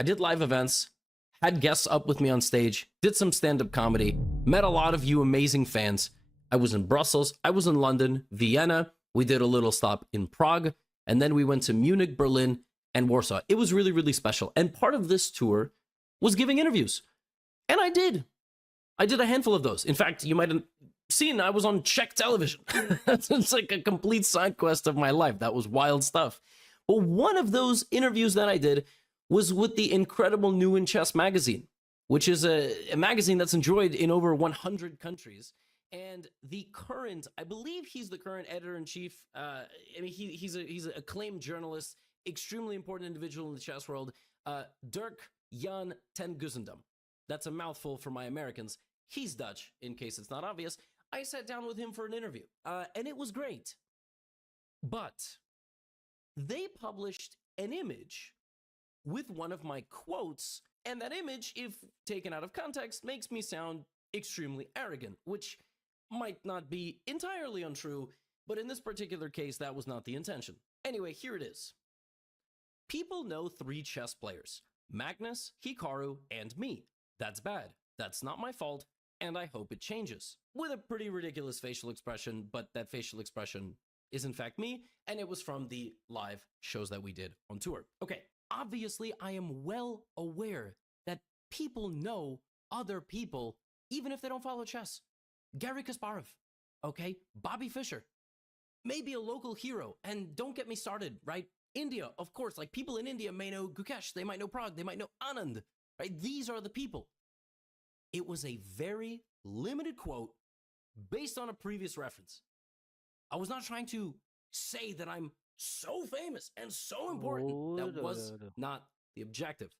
I did live events, had guests up with me on stage, did some stand-up comedy, met a lot of you amazing fans. I was in Brussels, I was in London, Vienna. We did a little stop in Prague, and then we went to Munich, Berlin, and Warsaw. It was really, really special. And part of this tour was giving interviews. And I did. I did a handful of those. In fact, you might have seen I was on Czech television. It's like a complete side quest of my life. That was wild stuff. But one of those interviews that I did was with the incredible New in Chess magazine, which is a magazine that's enjoyed in over 100 countries. And the current, I believe he's the current editor-in-chief. I mean, he's an acclaimed journalist, extremely important individual in the chess world, Dirk Jan ten Guzendam. That's a mouthful for my Americans. He's Dutch, in case it's not obvious. I sat down with him for an interview, and it was great. But they published an image with one of my quotes, and that image, if taken out of context, makes me sound extremely arrogant, which might not be entirely untrue, but in this particular case, that was not the intention. Anyway, here it is. People know 3 chess players: Magnus, Hikaru, and me. That's bad. That's not my fault, and I hope it changes. With a pretty ridiculous facial expression, but that facial expression is in fact me, and it was from the live shows that we did on tour. Okay, obviously I am well aware that people know other people, even if they don't follow chess. Garry Kasparov, okay? Bobby Fischer, maybe a local hero, and don't get me started, right? India, of course, like people in India may know Gukesh, they might know Prague, they might know Anand, right? These are the people. It was a very limited quote based on a previous reference. I was not trying to say that I'm so famous and so important. That was not the objective.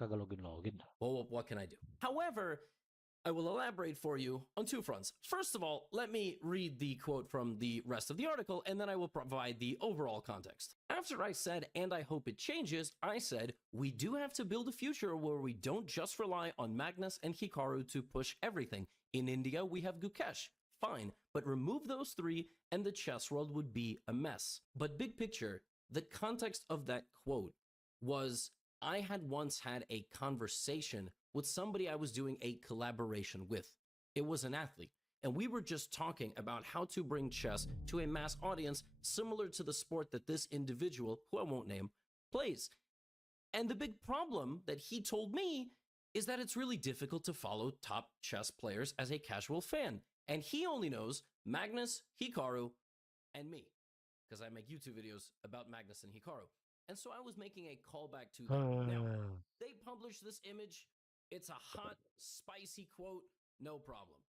Well, what can I do? However, I will elaborate for you on 2 fronts. First of all, let me read the quote from the rest of the article, and then I will provide the overall context. After I said, and I hope it changes, I said, we do have to build a future where we don't just rely on Magnus and Hikaru to push everything. In India, we have Gukesh. Fine, but remove those 3 and the chess world would be a mess. But big picture, the context of that quote was I had once had a conversation with somebody I was doing a collaboration with. It was an athlete, and we were just talking about how to bring chess to a mass audience similar to the sport that this individual, who I won't name, plays. And the big problem that he told me is that it's really difficult to follow top chess players as a casual fan. And he only knows Magnus, Hikaru, and me, because I make YouTube videos about Magnus and Hikaru. And so I was making a callback to them. Now, they published this image. It's a hot, spicy quote, no problem.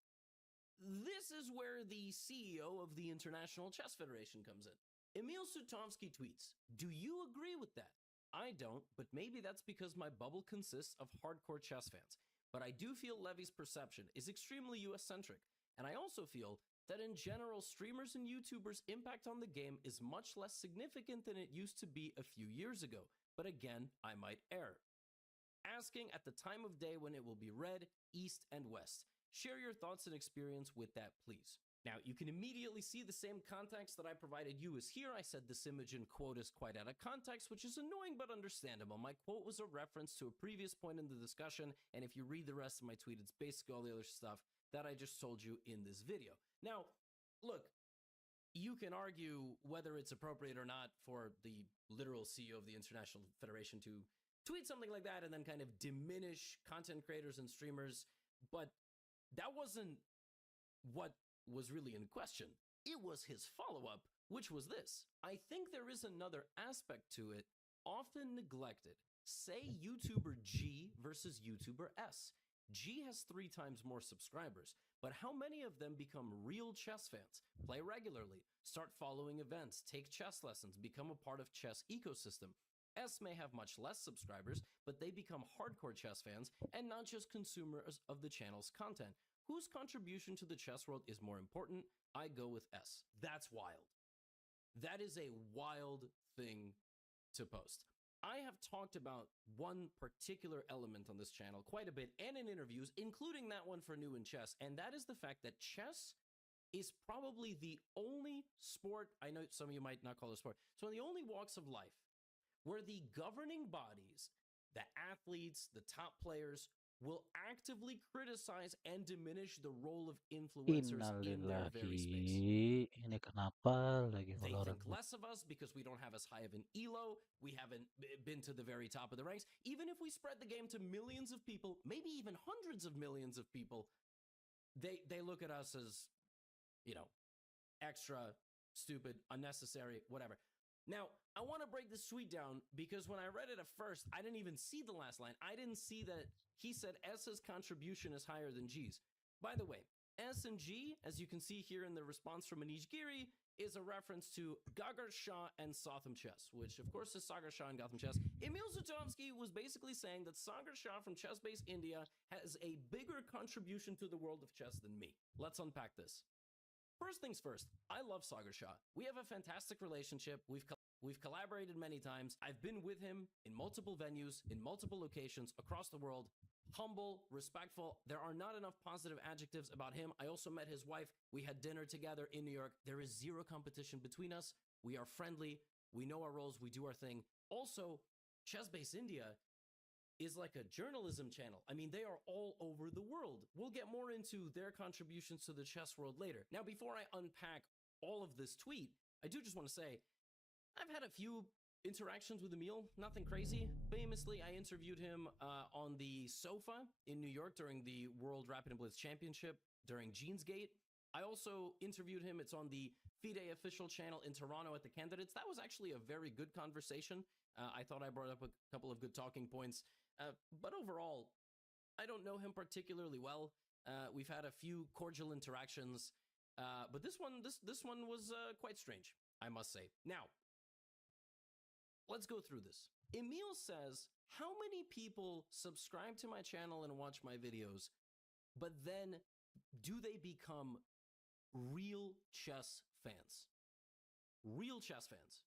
This is where the CEO of the International Chess Federation comes in. Emil Sutovsky tweets, "Do you agree with that? I don't, but maybe that's because my bubble consists of hardcore chess fans. But I do feel Levy's perception is extremely US-centric, and I also feel that in general, streamers and YouTubers' impact on the game is much less significant than it used to be a few years ago. But again, I might err. Asking at the time of day when it will be red, east, and west. Share your thoughts and experience with that, please." Now, you can immediately see the same context that I provided you is here. I said this image and quote is quite out of context, which is annoying but understandable. My quote was a reference to a previous point in the discussion, and if you read the rest of my tweet, it's basically all the other stuff that I just told you in this video. Now, look, you can argue whether it's appropriate or not for the literal CEO of the International Federation to tweet something like that and then kind of diminish content creators and streamers, but that wasn't what was really in question. It was his follow-up, which was this. I think there is another aspect to it, often neglected. Say YouTuber G versus YouTuber S. G has 3 times more subscribers, but how many of them become real chess fans, play regularly, start following events, take chess lessons, become a part of chess ecosystem? S may have much less subscribers, but they become hardcore chess fans and not just consumers of the channel's content. Whose contribution to the chess world is more important? I go with S. That's wild. That is a wild thing to post. I have talked about one particular element on this channel quite a bit and in interviews, including that one for New in Chess, and that is the fact that chess is probably the only sport, I know some of you might not call it a sport, so the only walks of life where the governing bodies the athletes, the top players will actively criticize and diminish the role of influencers in their very space. Innalillahi. Ini kenapa lagi They Valorant? think less of us because we don't have as high of an elo. We haven't been to the very top of the ranks. Even if we spread the game to millions of people, maybe even hundreds of millions of people, they look at us as, you know, extra, stupid, unnecessary, whatever. Now, I want to break this tweet down because when I read it at first, I didn't even see the last line. I didn't see that he said S's contribution is higher than G's. By the way, S and G, as you can see here in the response from Anish Giri, is a reference to Gagar Shah and Sotham Chess, which of course is Sagar Shah and Gotham Chess. Emil Sutovsky was basically saying that Sagar Shah from Chess Base India has a bigger contribution to the world of chess than me. Let's unpack this. First things first, I love Sagar Shah. We have a fantastic relationship. We've collaborated many times. I've been with him in multiple venues, in multiple locations across the world. Humble, respectful. There are not enough positive adjectives about him. I also met his wife. We had dinner together in New York. There is zero competition between us. We are friendly. We know our roles. We do our thing. Also, Chess Base India is like a journalism channel. I mean, they are all over the world. We'll get more into their contributions to the chess world later. Now, before I unpack all of this tweet, I do just want to say, I've had a few interactions with Emil, nothing crazy. Famously, I interviewed him on the sofa in New York during the World Rapid and Blitz Championship during Jeansgate. I also interviewed him. It's on the FIDE official channel in Toronto at the Candidates. That was actually a very good conversation. I thought I brought up a couple of good talking points. But overall, I don't know him particularly well. We've had a few cordial interactions, but this one was quite strange, I must say. Now, let's go through this. Emil says, how many people subscribe to my channel and watch my videos, but then do they become real chess fans? Real chess fans.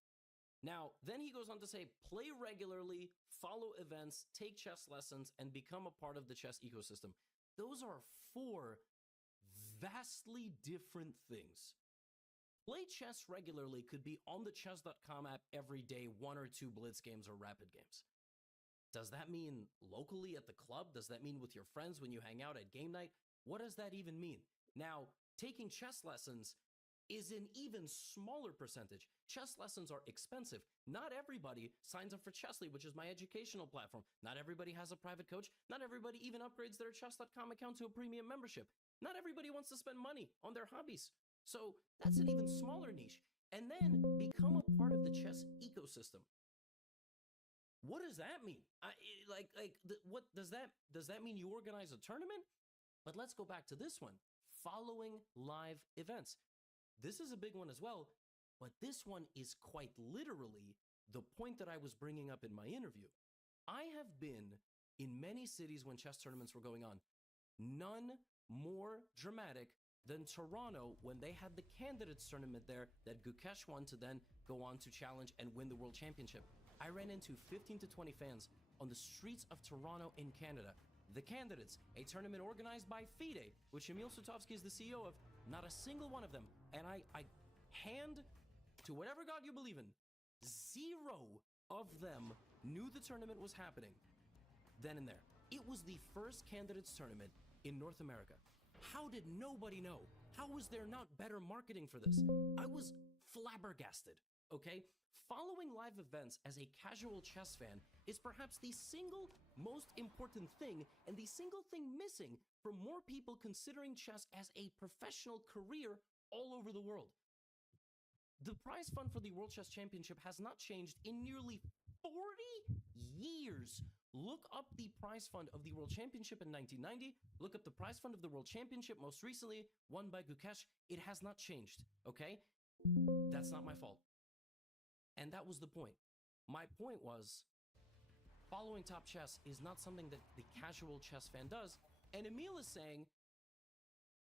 Now, then he goes on to say, play regularly, follow events, take chess lessons, and become a part of the chess ecosystem. Those are four vastly different things. Play chess regularly could be on the chess.com app every day, 1 or 2 blitz games or rapid games. Does that mean locally at the club? Does that mean with your friends when you hang out at game night? What does that even mean? Now, taking chess lessons is an even smaller percentage. Chess lessons are expensive. Not everybody signs up for Chessly, which is my educational platform. Not everybody has a private coach. Not everybody even upgrades their chess.com account to a premium membership. Not everybody wants to spend money on their hobbies. So that's an even smaller niche. And then become a part of the chess ecosystem. What does that mean? What does that mean? You organize a tournament? But let's go back to this one. Following live events. This is a big one as well, but this one is quite literally the point that I was bringing up in my interview. I have been in many cities when chess tournaments were going on. None more dramatic than Toronto when they had the Candidates tournament there that Gukesh won to then go on to challenge and win the World Championship. I ran into 15 to 20 fans on the streets of Toronto in Canada. The Candidates, a tournament organized by FIDE, which Emil Sutovsky is the CEO of, not a single one of them. And I hand to whatever God you believe in, 0 of them knew the tournament was happening then and there. It was the first Candidates tournament in North America. How did nobody know? How was there not better marketing for this? I was flabbergasted, okay? Following live events as a casual chess fan is perhaps the single most important thing and the single thing missing for more people considering chess as a professional career all over the world. The prize fund for the World Chess Championship has not changed in nearly 40 years. Look up the prize fund of the World Championship in 1990. Look up the prize fund of the World Championship most recently, won by Gukesh. It has not changed, okay? That's not my fault. And that was the point. My point was, following top chess is not something that the casual chess fan does. And Emil is saying,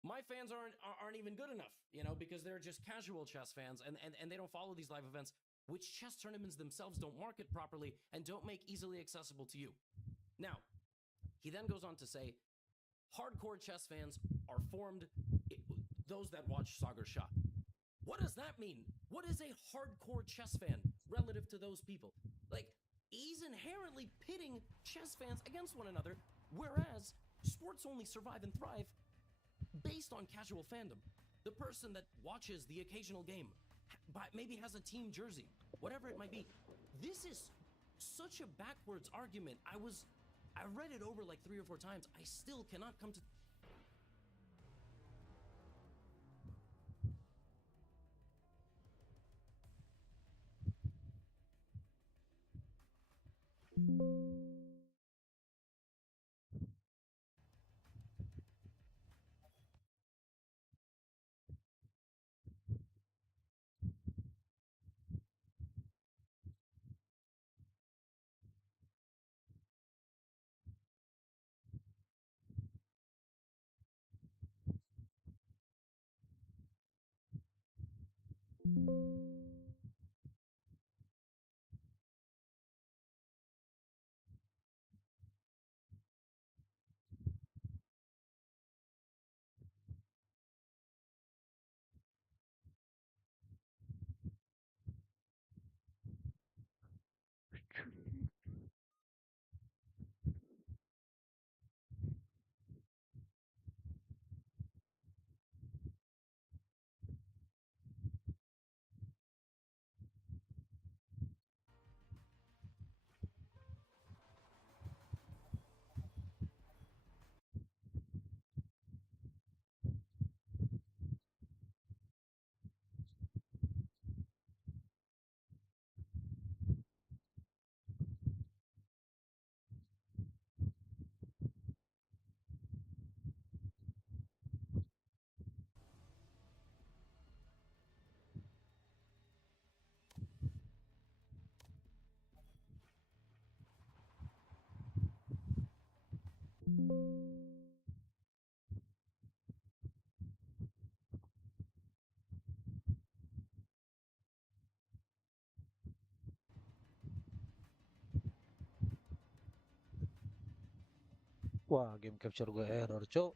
my fans aren't even good enough, you know, because they're just casual chess fans and they don't follow these live events, which chess tournaments themselves don't market properly and don't make easily accessible to you. Now, he then goes on to say, hardcore chess fans are formed, those that watch Sagar Shah. What does that mean? What is a hardcore chess fan relative to those people? Like, he's inherently pitting chess fans against one another, whereas sports only survive and thrive based on casual fandom. The person that watches the occasional game, maybe has a team jersey, whatever it might be. This is such a backwards argument. I read it over like 3 or 4 times. I still cannot come to. Wah, game capture gue error, cok.